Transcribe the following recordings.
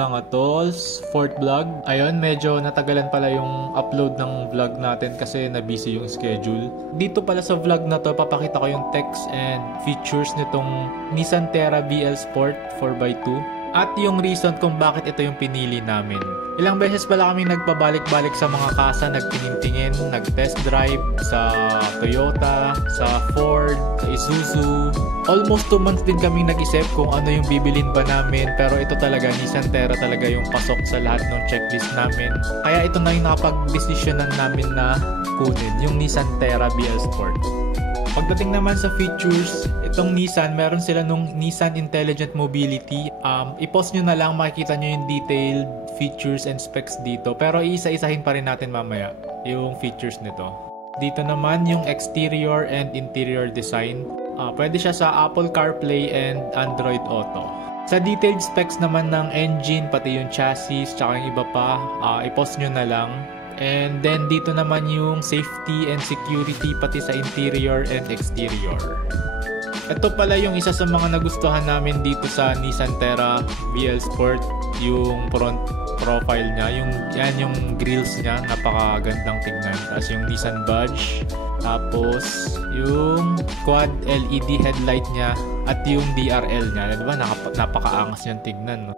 mga tolls, fourth vlog. Ayun, medyo natagalan pala yung upload ng vlog natin kasi na-busy yung schedule. Dito pala sa vlog na to, papakita ko yung text and features nitong Nissan Terra VL Sport 4x2 at yung reason kung bakit ito yung pinili namin. Ilang beses pala kami nagpabalik-balik sa mga kasa, nagtingin-tingin, nag-test drive sa Toyota, sa Ford, sa Isuzu. Almost 2 months din kami nag-isip kung ano yung bibilin ba namin, pero ito talaga, Nissan Terra talaga yung pasok sa lahat ng checklist namin. Kaya ito na yung nakapag-desisyonan namin na kunin, yung Nissan Terra VL Sport. Pagdating naman sa features, itong Nissan, meron sila nung Nissan Intelligent Mobility. I-post nyo na lang, makikita nyo yung detailed features and specs dito. Pero iisa-isahin pa rin natin mamaya yung features nito. Dito naman yung exterior and interior design. Pwede siya sa Apple CarPlay and Android Auto. Sa detailed specs naman ng engine, pati yung chassis, tsaka yung iba pa, i-post nyo na lang. And then dito naman yung safety and security pati sa interior and exterior. Ito pala yung isa sa mga nagustuhan namin dito sa Nissan Terra VL Sport, yung front profile niya, yung grills niya, napakagandang tignan. Tapos yung Nissan badge, tapos yung quad LED headlight niya at yung DRL niya, diba? Napakaangas niyang tignan, no?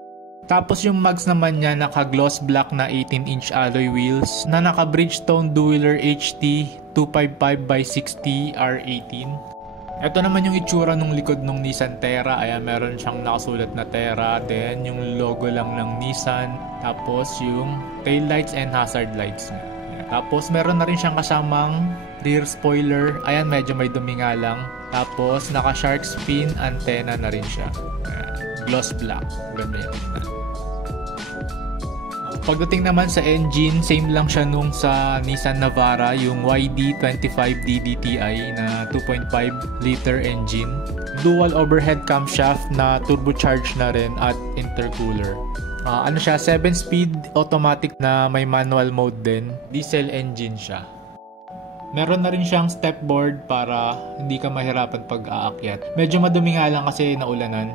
Tapos yung mags naman niya, naka-gloss black na 18-inch alloy wheels na naka-Bridgestone Dueler HT 255x60 R18. Ito naman yung itsura ng likod ng Nissan Terra. Ayan, meron siyang nakasulat na Terra. Then yung logo lang ng Nissan. Tapos yung tail lights and hazard lights niya. Ayan. Tapos meron na rin siyang kasamang rear spoiler. Ayan, medyo may dumi nga lang. Tapos naka shark fin antenna na rin siya. Ayan, gloss black. Ganda yun. Pagdating naman sa engine, same lang siya nung sa Nissan Navara, yung YD25DDTi na 2.5 liter engine. Dual overhead camshaft na turbocharged na rin at intercooler. Ano siya, 7-speed automatic na may manual mode din. Diesel engine siya. Meron na rin siyang stepboard para hindi ka mahirapan pag-aakyat. Medyo madumi nga lang kasi naulanan.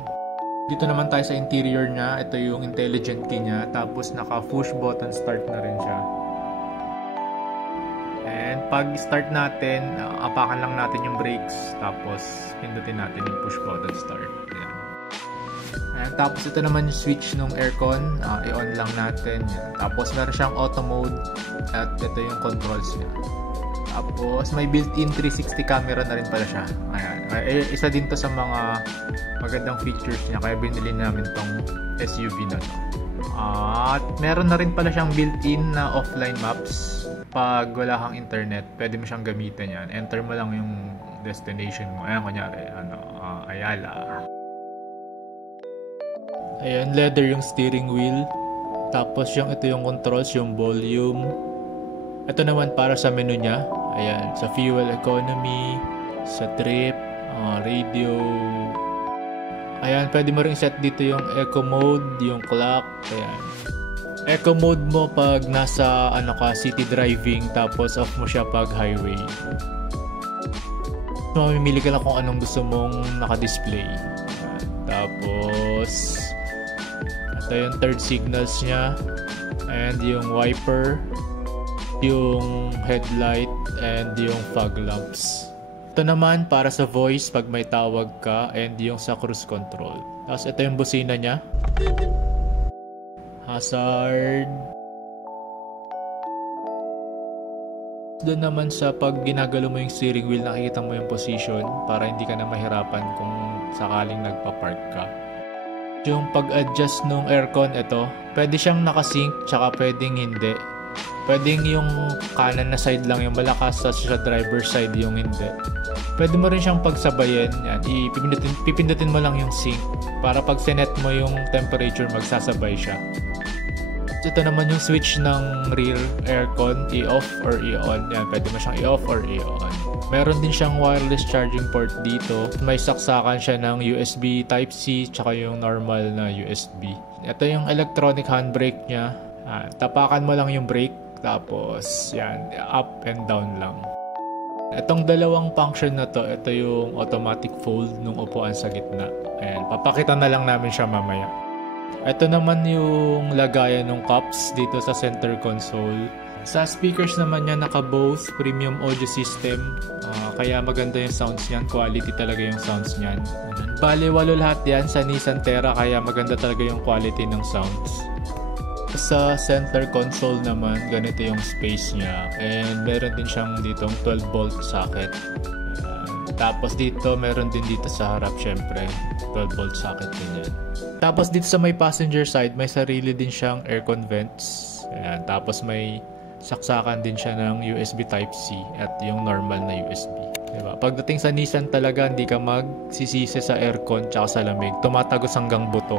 Dito naman tayo sa interior niya. Ito yung intelligent key niya. Tapos naka-push button start na rin siya. And pag start natin, apakan lang natin yung brakes. Tapos pindutin natin yung push button start. Ayan. And tapos ito naman yung switch ng aircon. I-on lang natin. Ayan. Tapos meron siyang auto mode. At ito yung controls niya. Tapos may built-in 360 camera na rin pala siya. Ayan. Isa din to sa mga magandang features niya, kaya binili namin tong SUV na to. At meron na rin pala siyang built-in na offline maps. Pag wala kang internet, pwede mo siyang gamitin yan. Enter mo lang yung destination mo. Ayan, kunyari, Ayala. Ayan, leather yung steering wheel. Tapos ito yung controls, yung volume. Ito naman para sa menu niya. Ayan, sa fuel economy, sa trip, radio. Ayan, pwede mo rin set dito yung eco mode, yung clock. Ayan. Eco mode mo pag nasa city driving, tapos off mo siya pag highway. Mamimili ka lang kung anong gusto mong naka-display. Ayan. Tapos ito yung third signals niya, and yung wiper, yung headlight, and yung fog lamps. Ito naman para sa voice pag may tawag ka, and yung sa cruise control. Tapos ito yung busina niya. Hazard. Doon naman sa pag ginagalo mo yung steering wheel, nakikita mo yung position para hindi ka na mahirapan kung sakaling nagpa-park ka. Yung pag-adjust ng aircon, ito, pwede siyang nakasync, tsaka pwedeng hindi. Pwedeng yung kanan na side lang yung malakas, sa driver side yung hindi. Pwede mo rin siyang pagsabayin. Yan, pipindutin mo lang yung sync para pag sinet mo yung temperature, magsasabay siya. Ito naman yung switch ng rear aircon, i-off or i-on. Yan, pwede mo siyang i-off or i-on. Meron din siyang wireless charging port dito. May saksakan siya ng USB Type-C tsaka yung normal na USB. Ito yung electronic handbrake niya. Tapakan mo lang yung brake, tapos yan, up and down lang. Itong dalawang function na to, ito yung automatic fold ng upuan sa gitna. Ayan, papakita na lang namin siya mamaya. Ito naman yung lagayan ng cups dito sa center console. Sa speakers naman niya naka-Bose premium audio system. Kaya maganda yung sounds niyan. Quality talaga yung sounds niyan. Bale, 8 lahat yan sa Nissan Terra, kaya maganda talaga yung quality ng sounds. Sa center console naman, ganito yung space niya. And meron din siyang ditong 12-volt socket. Tapos dito, meron din dito sa harap, syempre. 12-volt socket din yan. Tapos dito sa may passenger side, may sarili din siyang aircon vents. Ayan. Tapos may saksakan din siya ng USB Type-C at yung normal na USB. Diba? Pagdating sa Nissan talaga, hindi ka magsisisi sa aircon tsaka sa lamig. Tumatagos hanggang buto.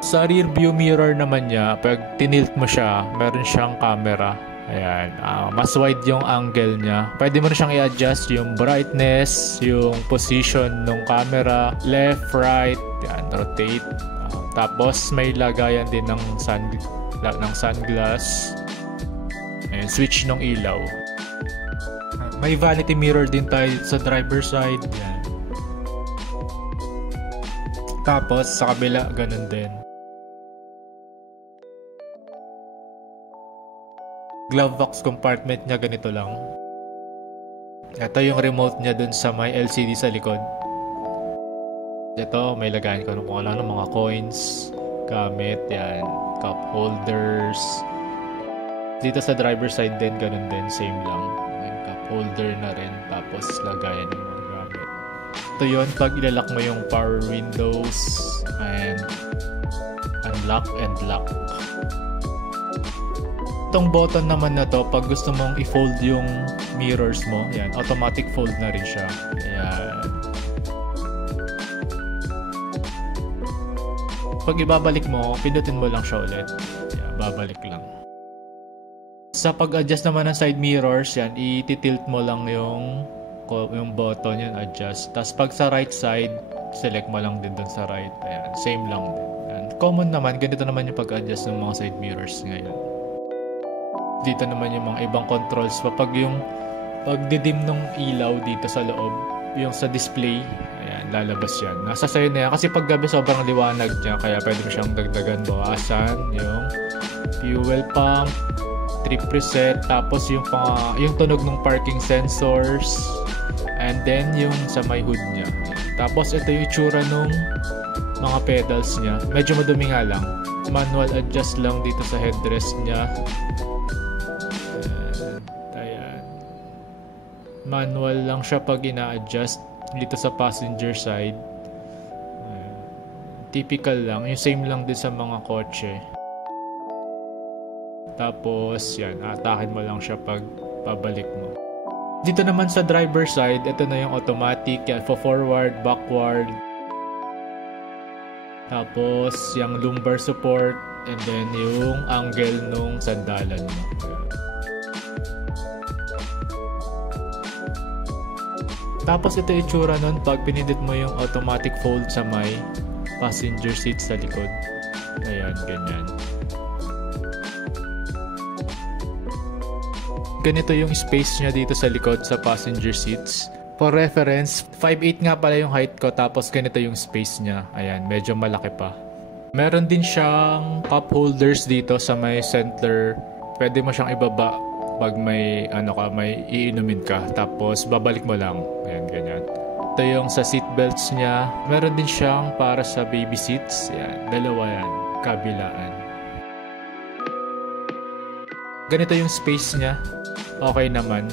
Sa rear view mirror naman niya, pag tinilt mo siya, meron siyang camera. Ayan, mas wide yung angle niya. Pwede mo na siyang i-adjust yung brightness, yung position ng camera, left, right, yan, rotate. Tapos may lagayan din ng sunglass. Ayan, switch ng ilaw. May vanity mirror din tayo sa driver side. Yan. Tapos sa kabila, ganun din. Glove box compartment niya ganito lang. Ito yung remote niya dun sa may LCD sa likod. Ito, may lagayan ko kung ano, mga coins, gamit, yan, cup holders. Dito sa driver side din, ganun din, same lang. May cup holder na rin, tapos lagayan ng mga gamit. Ito yun, pag ilalak mo yung power windows and unlock and lock. Itong button naman na to, pag gusto mong i-fold yung mirrors mo, yan, automatic fold na rin siya. Ayan. Pag ibabalik mo, pindutin mo lang siya ulit. Ayan, babalik lang. Sa pag-adjust naman ng side mirrors, yan, i-tilt mo lang yung button, yan, adjust. Tapos pag sa right side, select mo lang din dun sa right. Ayan, same lang din. Ayan. Common naman, ganito naman yung pag-adjust ng mga side mirrors ngayon. Dito naman yung mga ibang controls. Pag yung pagdidim ng ilaw dito sa loob, yung sa display, ayan, lalabas yan. Nasa sayo na yan. Kasi pag gabi sobrang liwanag niya, kaya pwede mo siyang dagdagan, bawasan. Yung fuel pump, trip reset, tapos yung tunog ng parking sensors, and then yung sa may hood niya. Tapos ito yung itsura nung mga pedals niya. Medyo madumi nga lang. Manual adjust lang dito sa headrest niya. Manual lang siya pag ina-adjust dito sa passenger side. Typical lang. Yung same lang din sa mga kotse. Tapos, yan. Atakin mo lang siya pag pabalik mo. Dito naman sa driver side, ito na yung automatic. Yan, forward, backward. Tapos, yung lumbar support. And then, yung angle nung sandalan mo. Tapos ito yung itsura nun pag pinindot mo yung automatic fold sa may passenger seat sa likod. Ayan, ganyan. Ganito yung space niya dito sa likod sa passenger seats. For reference, 5'8" nga pala yung height ko, tapos ganito yung space niya. Ayan, medyo malaki pa. Meron din siyang cup holders dito sa may center. Pwede mo siyang ibaba pag may may iinumin ka, tapos babalik mo lang. Ayan, ganyan. Ito yung sa seat belts niya. Meron din siyang para sa baby seats. Ayan, dalawa yan, kabilaan. Ganito yung space niya. Okay naman.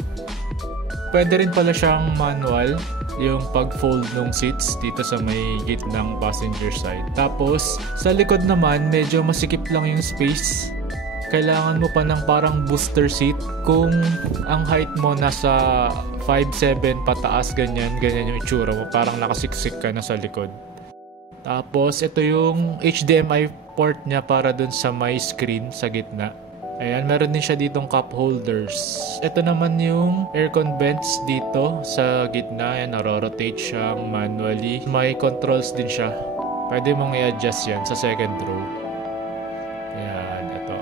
Pwede rin pala siyang manual, yung pag-fold ng seats dito sa may gitnang passenger side. Tapos sa likod naman, medyo masikip lang yung space. Kailangan mo pa ng parang booster seat kung ang height mo nasa 5'7" pataas, ganyan yung itsura mo, parang nakasiksik ka na sa likod. Tapos ito yung HDMI port niya para dun sa may screen sa gitna. Ayan, meron din siya ditong cup holders. Ito naman yung aircon vents dito sa gitna. Ayan, narorotate siyang manually. May controls din siya. Pwede mong i-adjust yan sa second row. Ayan, ito.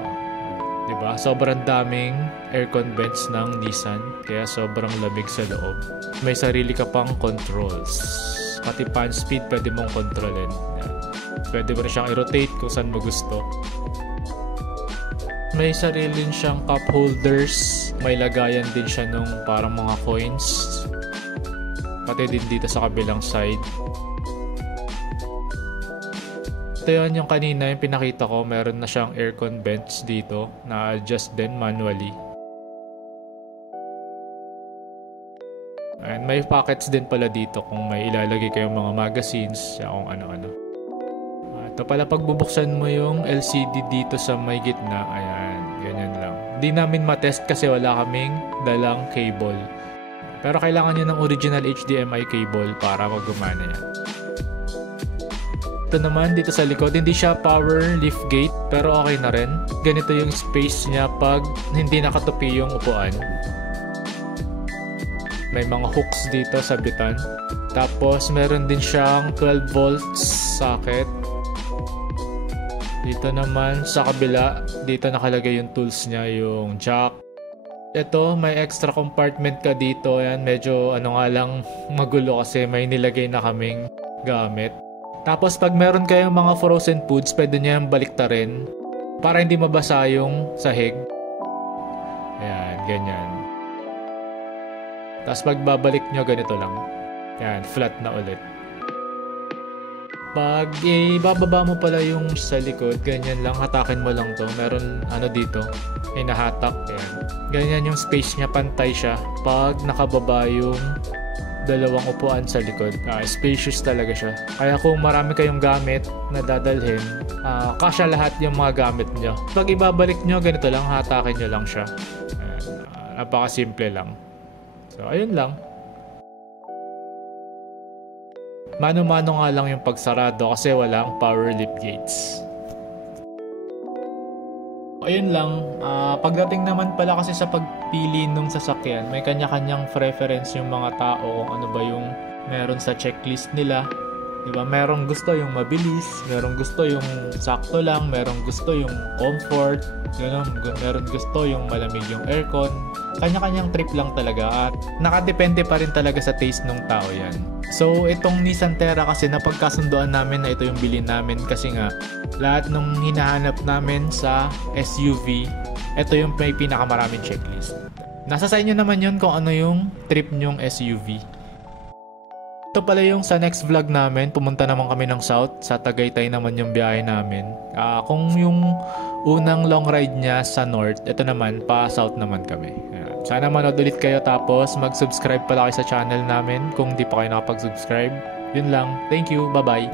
Diba? Sobrang daming aircon vents ng Nissan. Kaya sobrang lamig sa loob. May sarili ka pang controls. Pati fan speed pwede mong kontrolin. Ayan. Pwede mo na siyang i-rotate kung saan mo gusto. May sarili din siyang cup holders. May lagayan din siya nung parang mga coins. Pati din dito sa kabilang side. Ito yun yung kanina yung pinakita ko. Meron na siyang aircon vents dito na adjust din manually. And may pockets din pala dito kung may ilalagay kayong mga magazines, kung ano-ano. Ito pala pag bubuksan mo yung LCD dito sa may gitna, ayan, ganyan lang. Di namin matest kasi wala kaming dalang cable. Pero kailangan nyo ng original HDMI cable para mag-gumana yan. Ito naman dito sa likod, hindi siya power liftgate pero okay na rin. Ganito yung space niya pag hindi nakatupi yung upuan. May mga hooks dito sa bitan. Tapos meron din siyang 12 volts socket. Dito naman sa kabila, dito nakalagay yung tools niya, yung jack. Ito, may extra compartment ka dito. Ayan, medyo ano nga lang magulo kasi may nilagay na kaming gamit. Tapos pag meron kayong mga frozen foods, pwede nyo yung baliktarin para hindi mabasa yung sahig. Ayan, ganyan. Tapos pag babalik nyo, ganito lang. Yan, flat na ulit. Pag ibababa mo pala yung sa likod, ganyan lang, hatakin mo lang to. Meron ano dito, may nahatak. Yan. Ganyan yung space niya, pantay siya. Pag nakababa yung dalawang upuan sa likod, spacious talaga siya. Kaya kung marami kayong gamit na dadalhin, kasya lahat yung mga gamit nyo. Pag ibabalik nyo, ganito lang, hatakin nyo lang siya. Napaka-simple lang. So, ayun lang. Mano-mano nga lang yung pagsarado kasi walang power lift gates. Ayun lang. Pagdating naman pala kasi sa pagpili ng sasakyan, may kanya-kanyang preference yung mga tao kung ano ba yung meron sa checklist nila. Diba? Merong gusto yung mabilis, merong gusto yung sakto lang, merong gusto yung comfort, meron gusto yung malamig yung aircon. Kanya-kanyang trip lang talaga at nakadepende pa rin talaga sa taste ng tao yan. So itong Nissan Terra kasi napagkasunduan namin na ito yung bilhin namin kasi nga lahat nung hinahanap namin sa SUV, ito yung may pinakamaraming checklist. Nasa sa inyo naman yun kung ano yung trip nyong SUV. Ito pala yung sa next vlog namin, pumunta naman kami ng South, sa Tagaytay naman yung biyahe namin. Kung yung unang long ride niya sa North, ito naman, pa South naman kami. Sana manood ulit kayo tapos mag-subscribe pala kayo sa channel namin kung di pa kayo nakapag-subscribe. Yun lang, thank you, bye-bye!